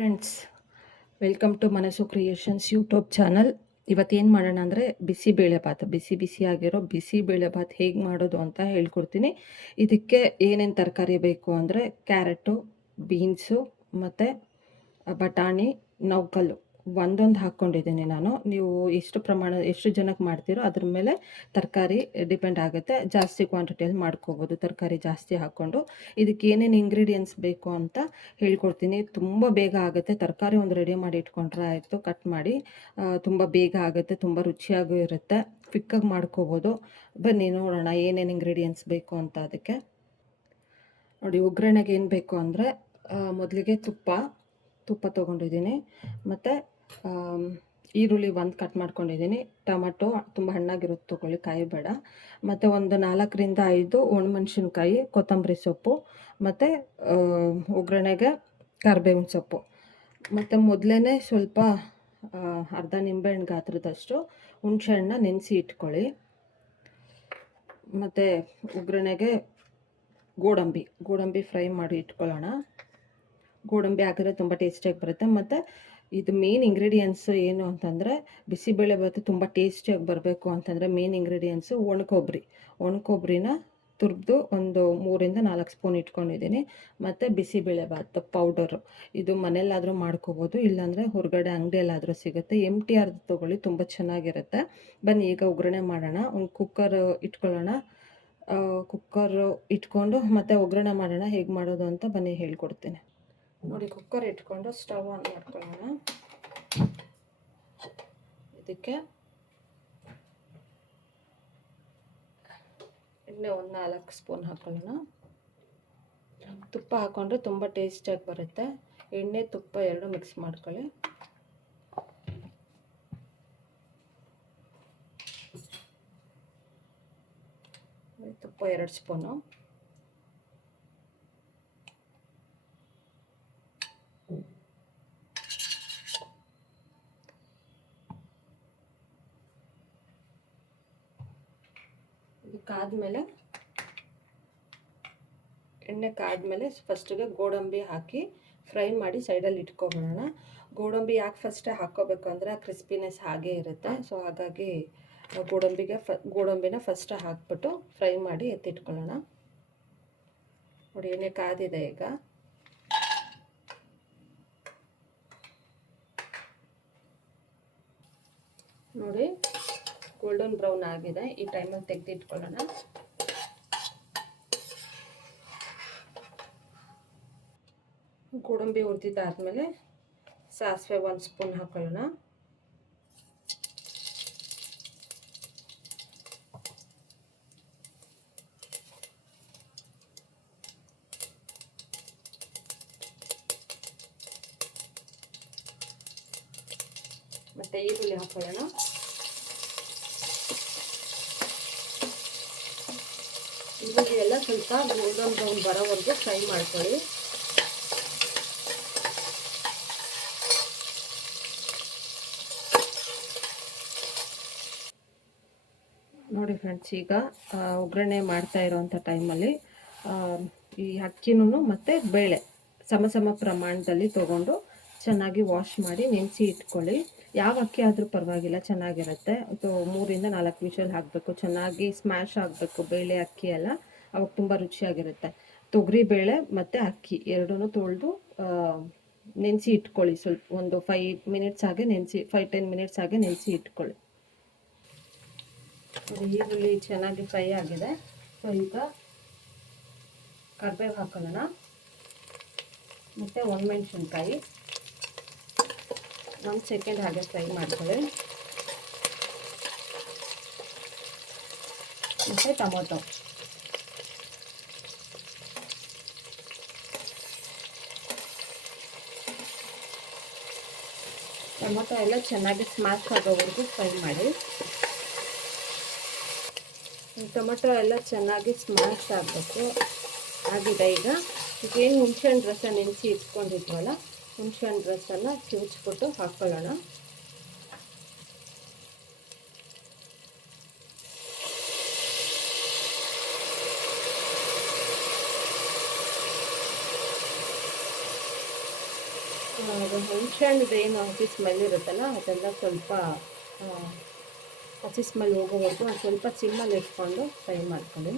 Friends, welcome to ಮನಸ್ಸು creations YouTube channel. ಇವತ್ತೇನು ಮಾಡೋಣ ಅಂದರೆ ಬಿಸಿಬೇಳೆಭಾತ್, ಬಿಸಿ ಆಗಿರೋ ಬಿಸಿಬೇಳೆಭಾತ್ ಹೇಗೆ ಮಾಡೋದು ಅಂತ ಹೇಳ್ಕೊಡ್ತೀನಿ. ಇದಕ್ಕೆ ಏನೇನು ತರಕಾರಿ ಬೇಕು ಅಂದರೆ ಕ್ಯಾರೆಟು, ಬೀನ್ಸು ಮತ್ತು ಬಟಾಣಿ, ನೌಕಲ್ಲು ಒಂದೊಂದು ಹಾಕ್ಕೊಂಡಿದ್ದೀನಿ ನಾನು. ನೀವು ಎಷ್ಟು ಜನಕ್ಕೆ ಮಾಡ್ತೀರೋ ಅದ್ರ ಮೇಲೆ ತರಕಾರಿ ಡಿಪೆಂಡ್ ಆಗುತ್ತೆ. ಜಾಸ್ತಿ ಕ್ವಾಂಟಿಟಿಯಲ್ಲಿ ಮಾಡ್ಕೋಬೋದು ತರಕಾರಿ ಜಾಸ್ತಿ ಹಾಕ್ಕೊಂಡು. ಇದಕ್ಕೆ ಏನೇನು ಇಂಗ್ರೀಡಿಯೆಂಟ್ಸ್ ಬೇಕು ಅಂತ ಹೇಳ್ಕೊಡ್ತೀನಿ. ತುಂಬ ಬೇಗ ಆಗುತ್ತೆ. ತರಕಾರಿ ಒಂದು ರೆಡಿ ಮಾಡಿ ಇಟ್ಕೊಂಡ್ರೆ ಆಯಿತು, ಕಟ್ ಮಾಡಿ. ತುಂಬ ಬೇಗ ಆಗುತ್ತೆ, ತುಂಬ ರುಚಿಯಾಗೂ ಇರುತ್ತೆ. ಕ್ವಿಕ್ಕಾಗಿ ಮಾಡ್ಕೋಬೋದು. ಬನ್ನಿ ನೋಡೋಣ ಏನೇನು ಇಂಗ್ರೀಡಿಯೆಂಟ್ಸ್ ಬೇಕು ಅಂತ. ಅದಕ್ಕೆ ನೋಡಿ, ಒಗ್ಗರಣೆಗೆ ಏನು ಬೇಕು ಅಂದರೆ ಮೊದಲಿಗೆ ತುಪ್ಪ ತೊಗೊಂಡಿದ್ದೀನಿ. ಮತ್ತು ಈರುಳ್ಳಿ ಒಂದು ಕಟ್ ಮಾಡ್ಕೊಂಡಿದ್ದೀನಿ. ಟೊಮಟೊ ತುಂಬ ಹಣ್ಣಾಗಿರುತ್ತೆ ತೊಗೊಳ್ಳಿ, ಕಾಯಿ ಬೇಡ. ಮತ್ತು ಒಂದು 4ರಿಂದ 5 ಒಣಮೆಣ್ಸಿನ್ಕಾಯಿ, ಕೊತ್ತಂಬರಿ ಸೊಪ್ಪು, ಮತ್ತು ಒಗ್ಗರಣೆಗೆ ಕರಿಬೇವಿನ ಸೊಪ್ಪು. ಮತ್ತು ಮೊದಲೇ ಸ್ವಲ್ಪ ಅರ್ಧ ನಿಂಬೆಹಣ್ಣು ಗಾತ್ರದಷ್ಟು ಹುಣಸೆಹಣ್ಣ ನೆನೆಸಿ ಇಟ್ಕೊಳ್ಳಿ. ಮತ್ತು ಒಗ್ಗರಣೆಗೆ ಗೋಡಂಬಿ ಫ್ರೈ ಮಾಡಿ ಇಟ್ಕೊಳ್ಳೋಣ. ಗೋಡಂಬಿ ಹಾಕಿದ್ರೆ ತುಂಬ ಟೇಸ್ಟಿಯಾಗಿ ಬರುತ್ತೆ. ಮತ್ತು ಇದು ಮೇನ್ ಇಂಗ್ರೀಡಿಯೆಂಟ್ಸು ಏನು ಅಂತಂದರೆ, ಬಿಸಿಬೇಳೆಭಾತು ತುಂಬ ಟೇಸ್ಟಿಯಾಗಿ ಬರಬೇಕು ಅಂತಂದರೆ ಮೇನ್ ಇಂಗ್ರೀಡಿಯೆಂಟ್ಸು ಒಣಕೊಬ್ಬರಿನ ತುರಿದು ಒಂದು 3ರಿಂದ 4 ಸ್ಪೂನ್ ಇಟ್ಕೊಂಡಿದ್ದೀನಿ. ಮತ್ತು ಬಿಸಿಬೇಳೆಭಾತ್ ಪೌಡರು, ಇದು ಮನೆಯಲ್ಲಾದರೂ ಮಾಡ್ಕೋಬೋದು, ಇಲ್ಲಾಂದರೆ ಹೊರಗಡೆ ಅಂಗಡಿಯಲ್ಲಾದರೂ ಸಿಗುತ್ತೆ. MTR ತೊಗೊಳ್ಳಿ, ತುಂಬ ಚೆನ್ನಾಗಿರುತ್ತೆ. ಬನ್ನಿ ಈಗ ಒಗ್ಗರಣೆ ಮಾಡೋಣ. ಒಂದು ಕುಕ್ಕರ್ ಇಟ್ಕೊಳ್ಳೋಣ. ಕುಕ್ಕರು ಇಟ್ಕೊಂಡು ಮತ್ತು ಒಗ್ಗರಣೆ ಮಾಡೋಣ. ಹೇಗೆ ಮಾಡೋದು ಅಂತ ಬನ್ನಿ ಹೇಳ್ಕೊಡ್ತೀನಿ. ನೋಡಿ, ಕುಕ್ಕರ್ ಇಟ್ಕೊಂಡು ಸ್ಟವ್ ಆನ್ ಮಾಡ್ಕೊಳ್ಳೋಣ. ಇದಕ್ಕೆ ಎಣ್ಣೆ ಒಂದು 4 ಸ್ಪೂನ್ ಹಾಕೊಳ್ಳೋಣ. ತುಪ್ಪ ಹಾಕ್ಕೊಂಡ್ರೆ ತುಂಬ ಟೇಸ್ಟಿಯಾಗಿ ಬರುತ್ತೆ. ಎಣ್ಣೆ ತುಪ್ಪ ಎರಡು ಮಿಕ್ಸ್ ಮಾಡ್ಕೊಳ್ಳಿ. ತುಪ್ಪ 2 ಸ್ಪೂನು. ಎಣ್ಣೆ ಕಾದ್ಮೇಲೆ ಫಸ್ಟಿಗೆ ಗೋಡಂಬಿ ಹಾಕಿ ಫ್ರೈ ಮಾಡಿ ಸೈಡಲ್ಲಿ ಇಟ್ಕೊಬಿಡೋಣ. ಗೋಡಂಬಿ ಯಾಕೆ ಫಸ್ಟೇ ಹಾಕ್ಕೋಬೇಕು ಅಂದರೆ ಆ ಕ್ರಿಸ್ಪಿನೆಸ್ ಹಾಗೇ ಇರುತ್ತೆ. ಸೊ ಹಾಗಾಗಿ ಗೋಡಂಬಿನ ಫಸ್ಟ್ ಹಾಕ್ಬಿಟ್ಟು ಫ್ರೈ ಮಾಡಿ ಎತ್ತಿಟ್ಕೊಳ್ಳೋಣ. ನೋಡಿ, ಎಣ್ಣೆ ಕಾದಿದೆ. ಈಗ ನೋಡಿ, ಗೋಲ್ಡನ್ ಬ್ರೌನ್ ಆಗಿದೆ. ಈ ಟೈಮಲ್ಲಿ ತೆಗೆದಿಟ್ಕೊಳ್ಳೋಣ. ಗೋಡಂಬಿ ಹುರಿದಿದ್ದಾದಮೇಲೆ ಸಾಸಿವೆ 1 ಸ್ಪೂನ್ ಹಾಕೊಳ್ಳೋಣ. ಮತ್ತು ಈರುಳ್ಳಿ ಹಾಕೊಳ್ಳೋಣ. ಈರುಳ್ಳಿ ಎಲ್ಲ ಸ್ವಲ್ಪ ಗೋಲ್ಡನ್ ಬ್ರೌನ್ ಬರೋವರೆಗೂ ಫ್ರೈ ಮಾಡ್ಕೊಳ್ಳಿ. ನೋಡಿ ಫ್ರೆಂಡ್ಸ್, ಈಗ ಒಗ್ಗರಣೆ ಮಾಡ್ತಾ ಇರೋವಂಥ ಟೈಮಲ್ಲಿ ಈ ಅಕ್ಕಿನೂ ಮತ್ತು ಬೇಳೆ ಸಮ ಪ್ರಮಾಣದಲ್ಲಿ ತೊಗೊಂಡು ಚೆನ್ನಾಗಿ ವಾಶ್ ಮಾಡಿ ನೆನೆಸಿ ಇಟ್ಕೊಳ್ಳಿ. ಯಾವ ಅಕ್ಕಿ ಆದರೂ ಪರವಾಗಿಲ್ಲ, ಚೆನ್ನಾಗಿರುತ್ತೆ. 3ರಿಂದ 4 ವಿಷಲ್ ಹಾಕಬೇಕು. ಚೆನ್ನಾಗಿ ಸ್ಮ್ಯಾಶ್ ಆಗಬೇಕು ಬೇಳೆ ಅಕ್ಕಿ ಎಲ್ಲ, ಅವಾಗ ತುಂಬ ರುಚಿಯಾಗಿರುತ್ತೆ. ತೊಗರಿ ಬೇಳೆ ಮತ್ತು ಅಕ್ಕಿ ಎರಡೂ ತೊಳೆದು ನೆನೆಸಿ ಇಟ್ಕೊಳ್ಳಿ. ಸ್ವಲ್ಪ ಒಂದು 5-10 ಮಿನಿಟ್ಸ್ ಹಾಗೆ ನೆನೆಸಿ ಇಟ್ಕೊಳ್ಳಿ. ಈರುಳ್ಳಿ ಚೆನ್ನಾಗಿ ಫ್ರೈ ಆಗಿದೆ. ಸೊ ಈಗ ಕರಿಬೇವು ಹಾಕೊಳ್ಳೋಣ. ಮತ್ತು ಒಣಮೆಣ್ಸಿನ್ಕಾಯಿ 1 ಸೆಕೆಂಡ್ ಹಾಗೆ ಫ್ರೈ ಮಾಡ್ಕೊಳ್ಳಿ. ಮತ್ತು ಟೊಮೊಟೊ ಎಲ್ಲ ಚೆನ್ನಾಗಿ ಸ್ಮ್ಯಾಶ್ ಆಗೋವರೆಗೂ ಫ್ರೈ ಮಾಡಿ. ಟೊಮೊಟೊ ಎಲ್ಲ ಚೆನ್ನಾಗಿ ಸ್ಮ್ಯಾಶ್ ಆಗಬೇಕು. ಆಗಿದೆ. ಈಗ ಏನು ಹುಣಸೆಹಣ್ಣು ರಸ ನೆನೆಸಿ ಇಟ್ಕೊಂಡಿದ್ವಲ್ಲ, ಹುಣಸೆಹಣ್ಣು ರಸನ ಕಿವುಚ್ಬಿಟ್ಟು ಹಾಕ್ಕೊಳ್ಳೋಣ. ಹುಣಸೆ ಹಣ್ಣು ಏನು ಹಸಿ ಸ್ಮೆಲ್ ಇರುತ್ತಲ್ಲ ಅದೆಲ್ಲ ಸ್ವಲ್ಪ ಹಸಿ ಸ್ಮೆಲ್ ಹೋಗೋವರೆಗೂ ಒಂದು ಸ್ವಲ್ಪ ಸಿಮ್ಮಲ್ಲಿ ಇಟ್ಕೊಂಡು ಫ್ರೈ ಮಾಡ್ಕೊಳ್ಳಿ.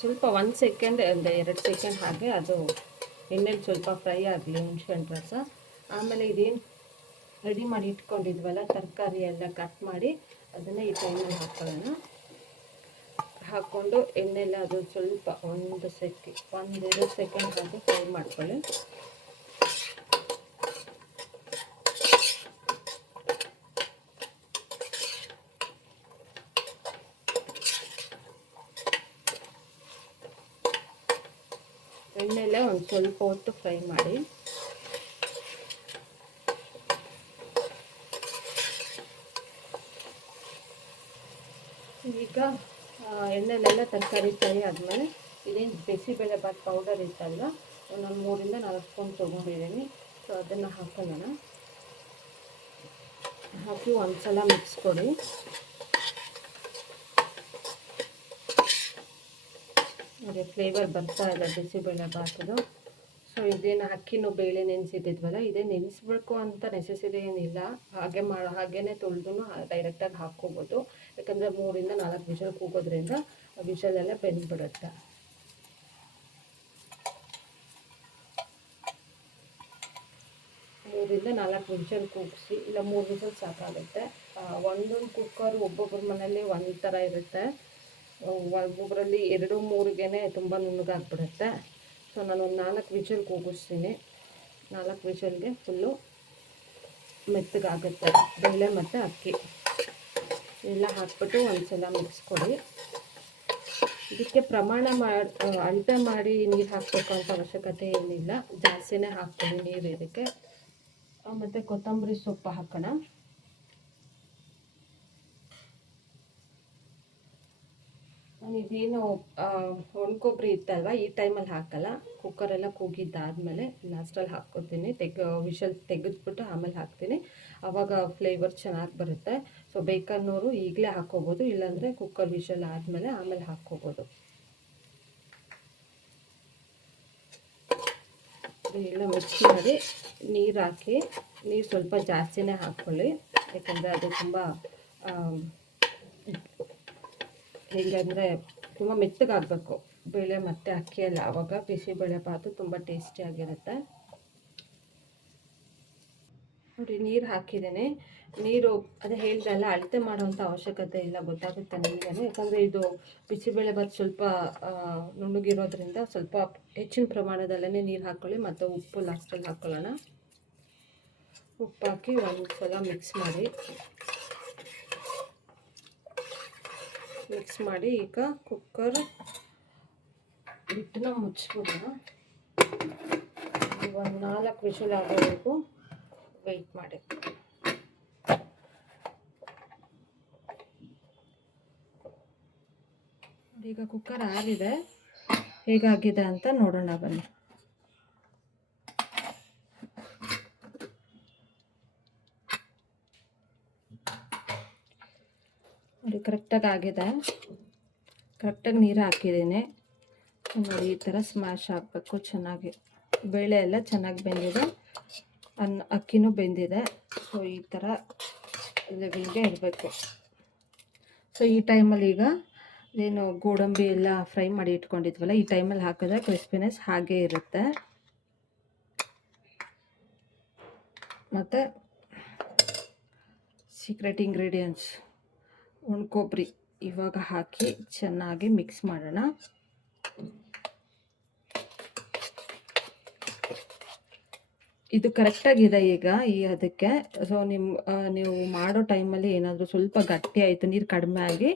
ಸ್ವಲ್ಪ 1 ಸೆಕೆಂಡ್ ಒಂದು 2 ಸೆಕೆಂಡ್ ಹಾಗೆ ಅದು ಎಣ್ಣೆಲಿ ಸ್ವಲ್ಪ ಫ್ರೈ ಆಗಲಿ ಹುಣಸೆಹಣ್ಣು ರಸ. ಆಮೇಲೆ ಇದೇನು ರೆಡಿ ಮಾಡಿ ಇಟ್ಕೊಂಡಿದ್ವಲ್ಲ ತರಕಾರಿ ಎಲ್ಲ ಕಟ್ ಮಾಡಿ ಅದನ್ನು ಈ ಟೈಮಲ್ಲಿ ಹಾಕೊಳ್ಳೋಣ. ಹಾಕ್ಕೊಂಡು ಎಣ್ಣೆಲ್ಲ ಅದು ಸ್ವಲ್ಪ 1-2 ಸೆಕೆಂಡ್ ಹಾಗೆ ಫ್ರೈ ಮಾಡ್ಕೊಳ್ಳಿ. ಎಣ್ಣೆಲ್ಲ ಒಂದು ಸ್ವಲ್ಪ ಹೊತ್ತು ಫ್ರೈ ಮಾಡಿ. ಈಗ ಎಣ್ಣೆಲೆಲ್ಲ ತರಕಾರಿ ಫ್ರೈ ಆದಮೇಲೆ ಇದೇನು ಬಿಸಿಬೇಳೆಬಾತ್ ಪೌಡರ್ ಇತ್ತಲ್ಲ ನಾನು 3-4 ಸ್ಪೂನ್ ತೊಗೊಂಡಿದ್ದೀನಿ. ಸೊ ಅದನ್ನು ಹಾಕೊಳ್ಳೋಣ. ಹಾಕಿ ಒಂದ್ಸಲ ಮಿಕ್ಸ್ ಕೊಡಿ. ನೋಡಿ ಫ್ಲೇವರ್ ಬರ್ತಾ ಇದೆ ಬಿಸಿಬೇಳೆಬಾತದು. ಸೊ ಇದೇನು ಅಕ್ಕಿನೂ ಬೇಳೆ ನೆನೆಸಿದ್ವಲ್ಲ ಇದೇ ನೆನೆಸ್ಬೇಕು ಅಂತ ನೆಸೆಸಿಟಿ ಏನಿಲ್ಲ. ಹಾಗೇ ತೊಳೆದು ಡೈರೆಕ್ಟಾಗಿ ಹಾಕ್ಕೋಬೋದು. ಯಾಕಂದರೆ 3-4 ವಿಷಲ್ ಕೂಗೋದ್ರಿಂದ ವಿಷಲೆಲ್ಲ ಬೆಂದ್ಬಿಡುತ್ತೆ. ಮೂರಿಂದ 4 ವಿಷಲ್ ಕೂಗಿಸಿ, ಇಲ್ಲ 3 ವಿಷಲ್ ಸಾಕಾಗುತ್ತೆ. ಒಂದೊಂದು ಕುಕ್ಕರ್ ಒಬ್ಬೊಬ್ಬರ ಮನೇಲಿ ಒಂದು ಥರ ಇರುತ್ತೆ. ಒಬ್ಬೊಬ್ಬರಲ್ಲಿ 2-3ಗೆ ತುಂಬ ನುಣ್ಣಗಾಗ್ಬಿಡುತ್ತೆ. ಸೊ ನಾನು ಒಂದು 4 ವಿಷಲ್ ಕೂಗಿಸ್ತೀನಿ. 4 ವಿಷಲ್ಗೆ ಫುಲ್ಲು ಮೆತ್ತಗಾಗುತ್ತೆ ಬೇಳೆ ಮತ್ತು ಅಕ್ಕಿ ಎಲ್ಲ ಹಾಕ್ಬಿಟ್ಟು ಒಂದ್ಸಲ ಮಿಕ್ಸ್ ಕೊಡಿ. ಇದಕ್ಕೆ ಪ್ರಮಾಣ ಅಳತೆ ಮಾಡಿ ನೀರು ಹಾಕಬೇಕು ಅಂತ ಅವಶ್ಯಕತೆ ಏನಿಲ್ಲ. ಜಾಸ್ತಿನೇ ಹಾಕ್ತೀನಿ ನೀರು ಇದಕ್ಕೆ. ಮತ್ತು ಕೊತ್ತಂಬರಿ ಸೊಪ್ಪು ಹಾಕೋಣ. ನಾನು ಇದೇನು ಒಣಕೊಬ್ಬರಿ ಇತ್ತಲ್ವ ಈ ಟೈಮಲ್ಲಿ ಹಾಕಲ್ಲ. ಕುಕ್ಕರೆಲ್ಲ ಕೂಗಿದ್ದಾದಮೇಲೆ ಲಾಸ್ಟಲ್ಲಿ ಹಾಕ್ಕೊತೀನಿ. ವಿಷಲ್ ತೆಗೆದ್ಬಿಟ್ಟು ಆಮೇಲೆ ಹಾಕ್ತೀನಿ. ಆವಾಗ ಫ್ಲೇವರ್ ಚೆನ್ನಾಗಿ ಬರುತ್ತೆ. ಸೊ ಬೇಕನ್ನೋರು ಈಗಲೇ ಹಾಕ್ಕೋಬೋದು, ಇಲ್ಲಾಂದರೆ ಕುಕ್ಕರ್ ವಿಷಲ್ ಆದಮೇಲೆ ಆಮೇಲೆ ಹಾಕ್ಕೋಬೋದು. ಎಲ್ಲ ಮಿಕ್ಸ್ ಮಾಡಿ ನೀರು ಹಾಕಿ, ನೀರು ಸ್ವಲ್ಪ ಜಾಸ್ತಿನೇ ಹಾಕ್ಕೊಳ್ಳಿ. ಯಾಕಂದರೆ ಅದು ತುಂಬ ಹೇಗೆಂದರೆ ತುಂಬ ಮೆತ್ತಗಾಗಬೇಕು ಬೇಳೆ ಮತ್ತು ಅಕ್ಕಿ ಎಲ್ಲ. ಆವಾಗ ಬಿಸಿಬೇಳೆಬಾತು ತುಂಬ ಟೇಸ್ಟಿಯಾಗಿರುತ್ತೆ. ನೋಡಿ ನೀರು ಹಾಕಿದ್ದೇನೆ. ನೀರು ಅದೇ ಹೇಳ್ದಲ್ಲ ಅಳತೆ ಮಾಡೋವಂಥ ಅವಶ್ಯಕತೆ ಇಲ್ಲ, ಗೊತ್ತಾಗುತ್ತೆ ನಿಮಗೇ. ಯಾಕಂದರೆ ಇದು ಬಿಸಿಬೇಳೆಬಾತು ಸ್ವಲ್ಪ ನುಣ್ಣಗಿರೋದ್ರಿಂದ ಸ್ವಲ್ಪ ಹೆಚ್ಚಿನ ಪ್ರಮಾಣದಲ್ಲೇ ನೀರು ಹಾಕ್ಕೊಳ್ಳಿ. ಮತ್ತು ಉಪ್ಪು ಲಾಸ್ಟಲ್ಲಿ ಹಾಕ್ಕೊಳ್ಳೋಣ. ಉಪ್ಪು ಹಾಕಿ ಒಂದು ಸಲ ಮಿಕ್ಸ್ ಮಾಡಿ ಈಗ ಕುಕ್ಕರ್ ಹಿಟ್ಟನ್ನ ಮುಚ್ಚಿಬಿಡೋಣ. ಒಂದು 4 ವಿಷಲ್ ಆಗೋವರೆಗೂ ವೆಯ್ಟ್ ಮಾಡಿ. ಈಗ ಕುಕ್ಕರ್ ಆಗಿದೆ, ಹೇಗಾಗಿದೆ ಅಂತ ನೋಡೋಣ ಬನ್ನಿ. ನೋಡಿ ಕರೆಕ್ಟಾಗಿ ಆಗಿದೆ. ಕರೆಕ್ಟಾಗಿ ನೀರು ಹಾಕಿದ್ದೀನಿ. ನೋಡಿ ಈ ಥರ ಸ್ಮ್ಯಾಶ್ ಆಗಬೇಕು ಚೆನ್ನಾಗಿ. ಬೇಳೆ ಎಲ್ಲ ಚೆನ್ನಾಗಿ ಬೆಂದಿದೆ, ಅಕ್ಕಿನೂ ಬೆಂದಿದೆ. ಸೊ ಈ ಥರ ಲೆವೆಲ್ಗೆ ಇರಬೇಕು. ಸೊ ಈ ಟೈಮಲ್ಲಿ ಈಗ ಏನು ಗೋಡಂಬಿ ಎಲ್ಲ ಫ್ರೈ ಮಾಡಿ ಇಟ್ಕೊಂಡಿದ್ವಲ್ಲ ಈ ಟೈಮಲ್ಲಿ ಹಾಕಿದ್ರೆ ಕ್ರಿಸ್ಪಿನೆಸ್ ಹಾಗೇ ಇರುತ್ತೆ. ಮತ್ತು ಸೀಕ್ರೆಟ್ ಇಂಗ್ರೀಡಿಯೆಂಟ್ಸ್ ಒಣಕೊಬ್ಬರಿ ಇವಾಗ ಹಾಕಿ ಚೆನ್ನಾಗಿ ಮಿಕ್ಸ್ ಮಾಡೋಣ. ಇದು ಕರೆಕ್ಟಾಗಿದೆ ಈಗ ಅದಕ್ಕೆ. ಸೊ ನೀವು ಮಾಡೋ ಟೈಮಲ್ಲಿ ಏನಾದರೂ ಸ್ವಲ್ಪ ಗಟ್ಟಿ ಆಯಿತು, ನೀರು ಕಡಿಮೆ ಆಗಿ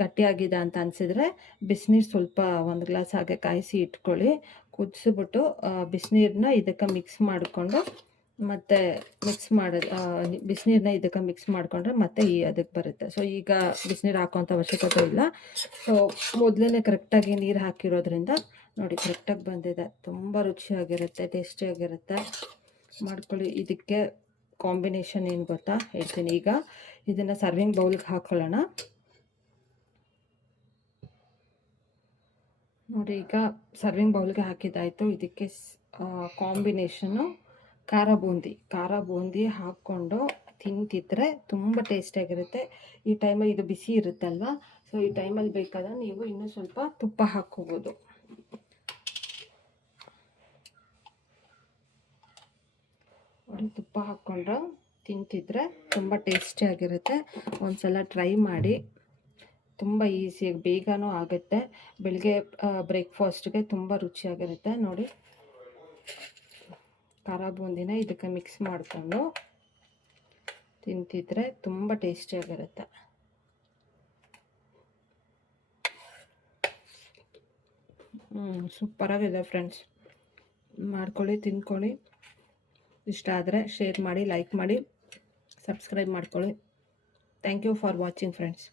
ಗಟ್ಟಿಯಾಗಿದೆ ಅಂತ ಅನಿಸಿದರೆ ಬಿಸಿನೀರು ಸ್ವಲ್ಪ 1 ಗ್ಲಾಸ್ ಹಾಗೆ ಕಾಯಿಸಿ ಇಟ್ಕೊಳ್ಳಿ. ಕುದಿಸ್ಬಿಟ್ಟು ಬಿಸಿನೀರನ್ನ ಇದಕ್ಕೆ ಮಿಕ್ಸ್ ಮಾಡಿಕೊಂಡು ಮತ್ತು ಬಿಸಿನೀರನ್ನ ಇದಕ್ಕೆ ಮಿಕ್ಸ್ ಮಾಡಿಕೊಂಡ್ರೆ ಮತ್ತೆ ಅದಕ್ಕೆ ಬರುತ್ತೆ. ಸೊ ಈಗ ಬಿಸಿನೀರು ಹಾಕೋಂಥ ಅವಶ್ಯಕತೆ ಇಲ್ಲ. ಸೊ ಮೊದಲೇ ಕರೆಕ್ಟಾಗಿ ನೀರು ಹಾಕಿರೋದ್ರಿಂದ ನೋಡಿ ಕರೆಕ್ಟಾಗಿ ಬಂದಿದೆ. ತುಂಬ ರುಚಿಯಾಗಿರುತ್ತೆ, ಟೇಸ್ಟಿಯಾಗಿರುತ್ತೆ. ಮಾಡ್ಕೊಳ್ಳಿ. ಇದಕ್ಕೆ ಕಾಂಬಿನೇಷನ್ ಏನು ಗೊತ್ತಾ ಹೇಳ್ತೀನಿ. ಈಗ ಇದನ್ನು ಸರ್ವಿಂಗ್ ಬೌಲ್ಗೆ ಹಾಕೊಳ್ಳೋಣ. ನೋಡಿ, ಈಗ ಸರ್ವಿಂಗ್ ಬೌಲ್ಗೆ ಹಾಕಿದ್ದಾಯಿತು. ಇದಕ್ಕೆ ಕಾಂಬಿನೇಷನ್ನು ಖಾರ ಬೂಂದಿ ಹಾಕ್ಕೊಂಡು ತಿಂತಿದ್ರೆ ತುಂಬ ಟೇಸ್ಟಿಯಾಗಿರುತ್ತೆ. ಈ ಟೈಮಲ್ಲಿ ಇದು ಬಿಸಿ ಇರುತ್ತಲ್ವ, ಸೊ ಈ ಟೈಮಲ್ಲಿ ಬೇಕಾದ್ರೆ ನೀವು ಇನ್ನೂ ಸ್ವಲ್ಪ ತುಪ್ಪ ಹಾಕ್ಕೋಬೋದು. ತುಪ್ಪ ಹಾಕ್ಕೊಂಡ್ರೆ ತಿಂತಿದ್ರೆ ತುಂಬ ಟೇಸ್ಟಿಯಾಗಿರುತ್ತೆ. ಒಂದ್ಸಲ ಟ್ರೈ ಮಾಡಿ, ತುಂಬ ಈಸಿಯಾಗಿ ಬೇಗನೂ ಆಗುತ್ತೆ. ಬೆಳಗ್ಗೆ ಬ್ರೇಕ್ಫಾಸ್ಟ್ಗೆ ತುಂಬ ರುಚಿಯಾಗಿರುತ್ತೆ. ನೋಡಿ, ಖಾರ ಬೂಂದಿನ ಇದಕ್ಕೆ ಮಿಕ್ಸ್ ಮಾಡಿಕೊಂಡು ತಿಂತಿದ್ರೆ ತುಂಬ ಟೇಸ್ಟಿಯಾಗಿರುತ್ತೆ. ಸೂಪರಾಗಿದೆ ಫ್ರೆಂಡ್ಸ್. ಮಾಡ್ಕೊಳ್ಳಿ, ತಿಂದ್ಕೊಳ್ಳಿ. ಇಷ್ಟ ಆದರೆ ಶೇರ್ ಮಾಡಿ, ಲೈಕ್ ಮಾಡಿ, ಸಬ್ಸ್ಕ್ರೈಬ್ ಮಾಡ್ಕೊಳ್ಳಿ. Thank you for watching friends.